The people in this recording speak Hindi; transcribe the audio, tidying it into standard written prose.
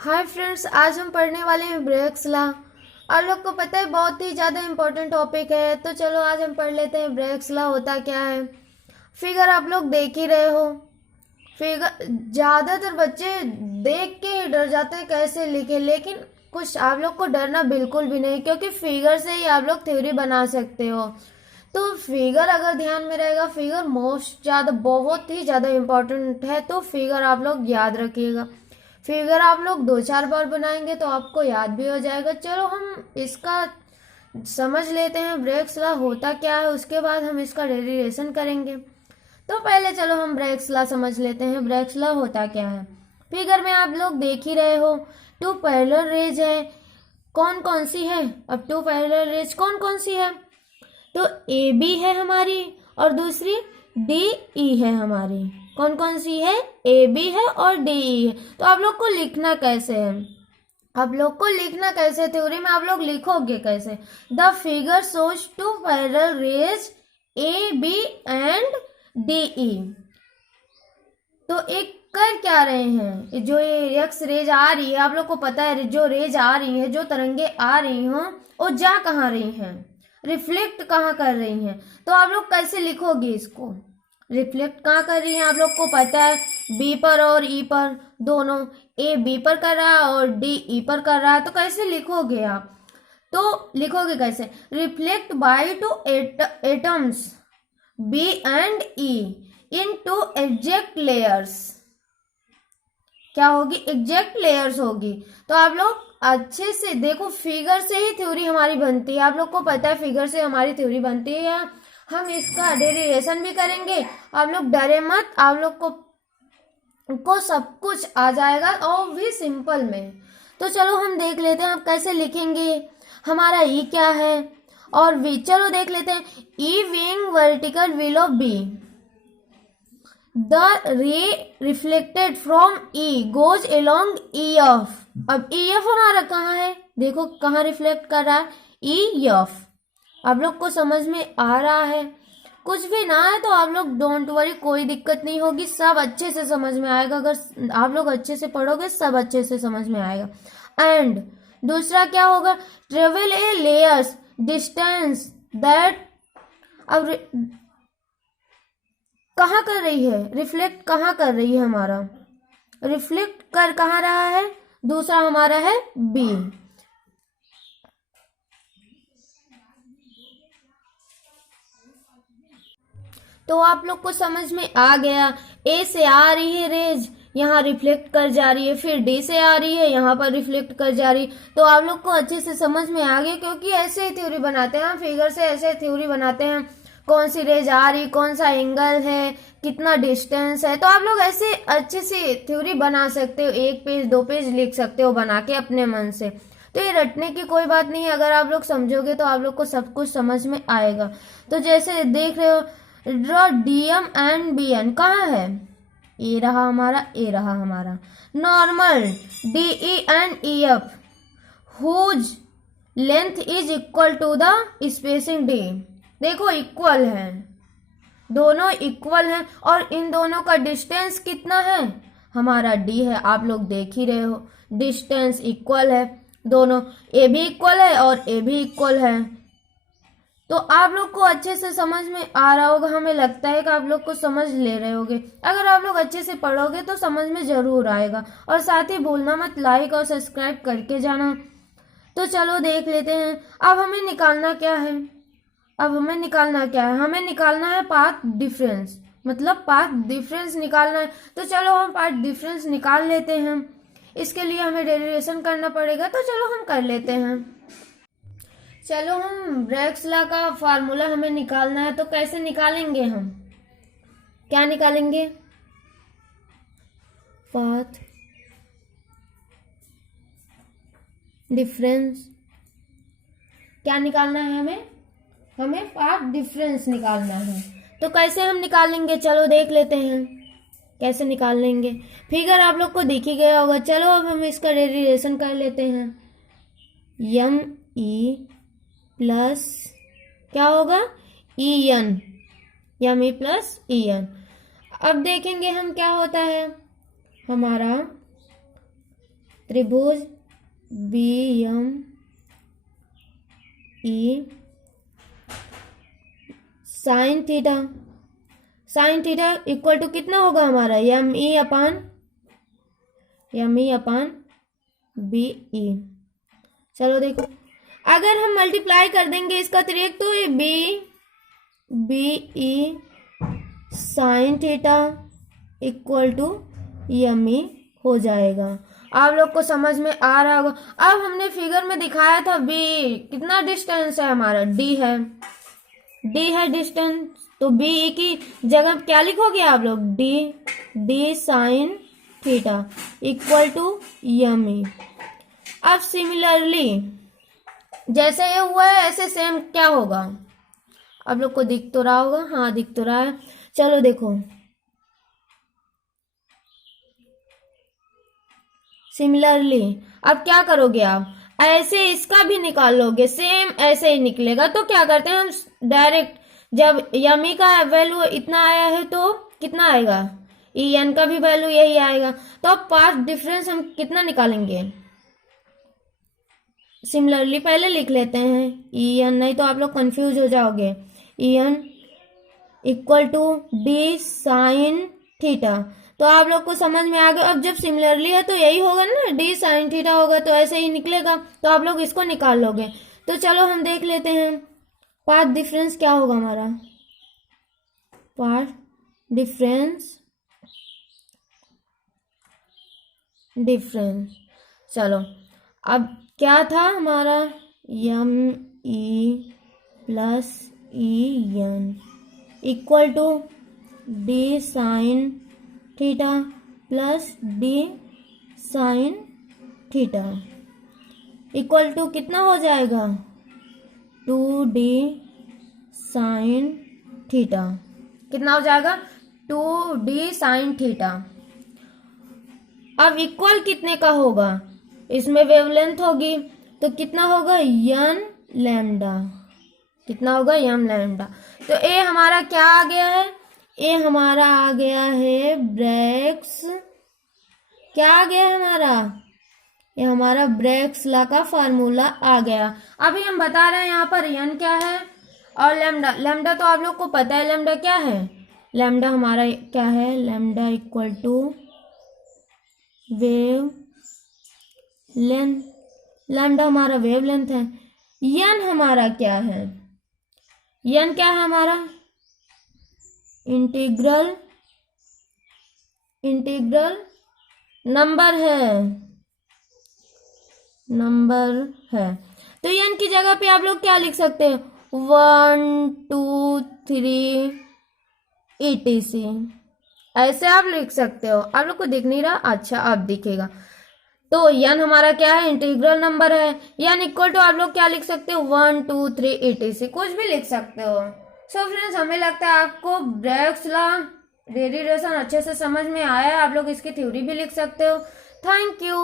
हाय फ्रेंड्स, आज हम पढ़ने वाले हैं ब्रेक्स लॉ। आप लोग को पता है बहुत ही ज़्यादा इम्पोर्टेंट टॉपिक है, तो चलो आज हम पढ़ लेते हैं ब्रेक्स लॉ होता क्या है। फिगर आप लोग देख ही रहे हो। फिगर ज़्यादातर बच्चे देख के ही डर जाते हैं कैसे लिखे, लेकिन कुछ आप लोग को डरना बिल्कुल भी नहीं, क्योंकि फिगर से ही आप लोग थ्योरी बना सकते हो। तो फिगर अगर ध्यान में रहेगा, फिगर बहुत ही ज़्यादा इम्पोर्टेंट है, तो फिगर आप लोग याद रखिएगा। फिगर आप लोग 2-4 बार बनाएंगे तो आपको याद भी हो जाएगा। चलो हम इसका समझ लेते हैं ब्रेक्स लॉ होता क्या है, उसके बाद हम इसका डेरिवेशन करेंगे। तो पहले चलो हम ब्रेक्स लॉ समझ लेते हैं। ब्रेक्स लॉ होता क्या है। फिगर में आप लोग देख ही रहे हो, टू पैरेलल रेज है। कौन कौन सी है? अब टू पैरेलल रेज कौन कौन सी है? तो ए बी है हमारी, और दूसरी डी ई है हमारी। कौन कौन सी है? ए बी है और डी ई है। तो आप लोग को लिखना कैसे है? आप लोग को लिखना कैसे, थ्योरी में आप लोग लिखोगे कैसे? The figure shows two parallel rays A B and D E. तो एक कर क्या रहे हैं, जो ये एक्स रेज आ रही है, आप लोग को पता है जो रेज आ रही है, जो तरंगे आ रही हो, वो जा कहाँ रही हैं? रिफ्लेक्ट कहाँ कर रही हैं। तो आप लोग कैसे लिखोगे इसको? रिफ्लेक्ट कहाँ कर रही है आप लोग को पता है, बी पर और ई पर दोनों। ए बी पर कर रहा है और डी ई पर कर रहा है, तो कैसे लिखोगे आप? तो लिखोगे कैसे? Reflect by two atoms B and E in two exact layers. क्या होगी? एग्जैक्ट लेयर्स होगी। तो आप लोग अच्छे से देखो, फिगर से ही थ्योरी हमारी बनती है। आप लोग को पता है फिगर से हमारी थ्योरी बनती है। हम इसका डेरिवेशन भी करेंगे। आप लोग डरे मत, आप लोग को सब कुछ आ जाएगा और भी सिंपल में। तो चलो हम देख लेते हैं आप कैसे लिखेंगे। हमारा ई क्या है और वी, चलो देख लेते हैं। E being vertical will off B, the ray reflected from E goes along E F. अब ई एफ हमारा कहाँ है? देखो कहाँ रिफ्लेक्ट कर रहा है, ई एफ। आप लोग को समझ में आ रहा है? कुछ भी ना है तो आप लोग डोंट वरी, कोई दिक्कत नहीं होगी, सब अच्छे से समझ में आएगा। अगर आप लोग अच्छे से पढ़ोगे सब अच्छे से समझ में आएगा। एंड दूसरा क्या होगा? Travel A layers distance that. अब कहाँ कर रही है? रिफ्लेक्ट कहाँ कर रही है? हमारा रिफ्लेक्ट कर कहाँ रहा है? दूसरा हमारा है बी। तो आप लोग को समझ में आ गया। ए से आ रही है रेज, यहाँ रिफ्लेक्ट कर जा रही है, फिर डी से आ रही है, यहाँ पर रिफ्लेक्ट कर जा रही है। तो आप लोग को अच्छे से समझ में आ गया, क्योंकि ऐसे ही थ्योरी बनाते हैं हम, फिगर से ऐसे थ्योरी बनाते हैं। कौन सी रेज आ रही, कौन सा एंगल है, कितना डिस्टेंस है। तो आप लोग ऐसे अच्छे से थ्योरी बना सकते हो, 1 पेज 2 पेज लिख सकते हो बना के अपने मन से। तो ये रटने की कोई बात नहीं है, अगर आप लोग समझोगे तो आप लोग को सब कुछ समझ में आएगा। तो जैसे देख रहे हो, draw D M and B N कहाँ है? ए रहा हमारा, ए रहा हमारा। Normal D E and E F whose length is equal to the spacing D. देखो इक्वल है, दोनों इक्वल हैं, और इन दोनों का डिस्टेंस कितना है? हमारा डी है। आप लोग देख ही रहे हो, डिस्टेंस इक्वल है, दोनों ए भी इक्वल है और ए भी इक्वल है। तो आप लोग को अच्छे से समझ में आ रहा होगा, हमें लगता है कि आप लोग को समझ ले रहे होगे। अगर आप लोग अच्छे से पढ़ोगे तो समझ में जरूर आएगा। और साथ ही भूलना मत लाइक और सब्सक्राइब करके जाना। तो चलो देख लेते हैं। अब हमें निकालना क्या है? हमें निकालना है पाथ डिफरेंस, मतलब पाथ डिफरेंस निकालना है। तो चलो हम पाथ डिफरेंस निकाल लेते हैं। इसके लिए हमें डेरिवेशन करना पड़ेगा, तो चलो हम कर लेते हैं। चलो हम ब्रेक्स लॉ का फार्मूला हमें निकालना है, तो कैसे निकालेंगे हम? क्या निकालेंगे? Path difference. क्या निकालना है हमें पाथ डिफरेंस निकालना है। तो कैसे हम निकालेंगे, चलो देख लेते हैं कैसे निकाल लेंगे। फिगर आप लोग को दिख ही गया होगा। चलो अब हम इसका डेरिवेशन कर लेते हैं। यम ई प्लस क्या होगा? E N, M E plus E N. अब देखेंगे हम क्या होता है। हमारा त्रिभुज B M E sine theta, sine theta equal to कितना होगा हमारा, एम ई अपान बी ई। चलो देखो, अगर हम मल्टीप्लाई कर देंगे इसका तिर्यक तो ये B E sine theta equal to M E हो जाएगा। आप लोग को समझ में आ रहा होगा। अब हमने फिगर में दिखाया था बी कितना डिस्टेंस है हमारा, डी है डिस्टेंस, तो बी ई की जगह क्या लिखोगे आप लोग, D sine theta equal to M E. अब सिमिलरली जैसे ये हुआ है ऐसे सेम क्या होगा, आप लोग को दिख तो रहा होगा, हाँ दिख तो रहा है। चलो देखो, सिमिलरली अब क्या करोगे आप, ऐसे इसका भी निकाल लोगे, सेम ऐसे ही निकलेगा। तो क्या करते हैं हम डायरेक्ट, जब यमी का वैल्यू इतना आया है तो कितना आएगा, ई एन का भी वैल्यू यही आएगा। तो अब पाथ डिफरेंस हम कितना निकालेंगे, सिमिलरली पहले लिख लेते हैं ई एन, नहीं तो आप लोग कंफ्यूज हो जाओगे। E N equal to D sine theta, तो आप लोग को समझ में आ गया। अब जब सिमिलरली है तो यही होगा ना, डी साइन थीटा होगा तो ऐसे ही निकलेगा, तो आप लोग इसको निकाल लोगे। तो चलो हम देख लेते हैं पाथ डिफरेंस क्या होगा हमारा, पाथ डिफरेंस चलो अब क्या था हमारा, M E plus E N equal to D sine theta plus D sine theta equal to कितना हो जाएगा, 2d साइन थीटा, कितना हो जाएगा 2d साइन थीटा। अब इक्वल कितने का होगा, इसमें वेवलेंथ होगी तो कितना होगा, यन लैम्डा, कितना होगा यम लैम्डा। तो ए हमारा क्या आ गया है, ए हमारा आ गया है ब्रैग्स, क्या आ गया है हमारा, ये हमारा ब्रैग्स लॉ का फार्मूला आ गया। अभी हम बता रहे हैं यहाँ पर यन क्या है और लैम्डा, लैम्डा तो आप लोग को पता है लैम्डा क्या है, लैम्डा हमारा क्या है, lambda equal to wavelength, lambda हमारा वेव लेंथ है। यन हमारा क्या है, यन क्या है हमारा, इंटीग्रल नंबर है। तो यन की जगह पे आप लोग क्या लिख सकते हैं, 1 2 3 etc, ऐसे आप लिख सकते हो। आप लोग को दिख नहीं रहा, अच्छा अब दिखेगा। तो यन हमारा क्या है, इंटीग्रल नंबर है। यन इक्वल टू आप लोग क्या लिख सकते हो, 1 2 3 etc, कुछ भी लिख सकते हो। सो फ्रेंड्स, हमें लगता है आपको ब्रैग्स लॉ डेरिवेशन अच्छे से समझ में आया है। आप लोग इसकी थ्योरी भी लिख सकते हो। Thank you.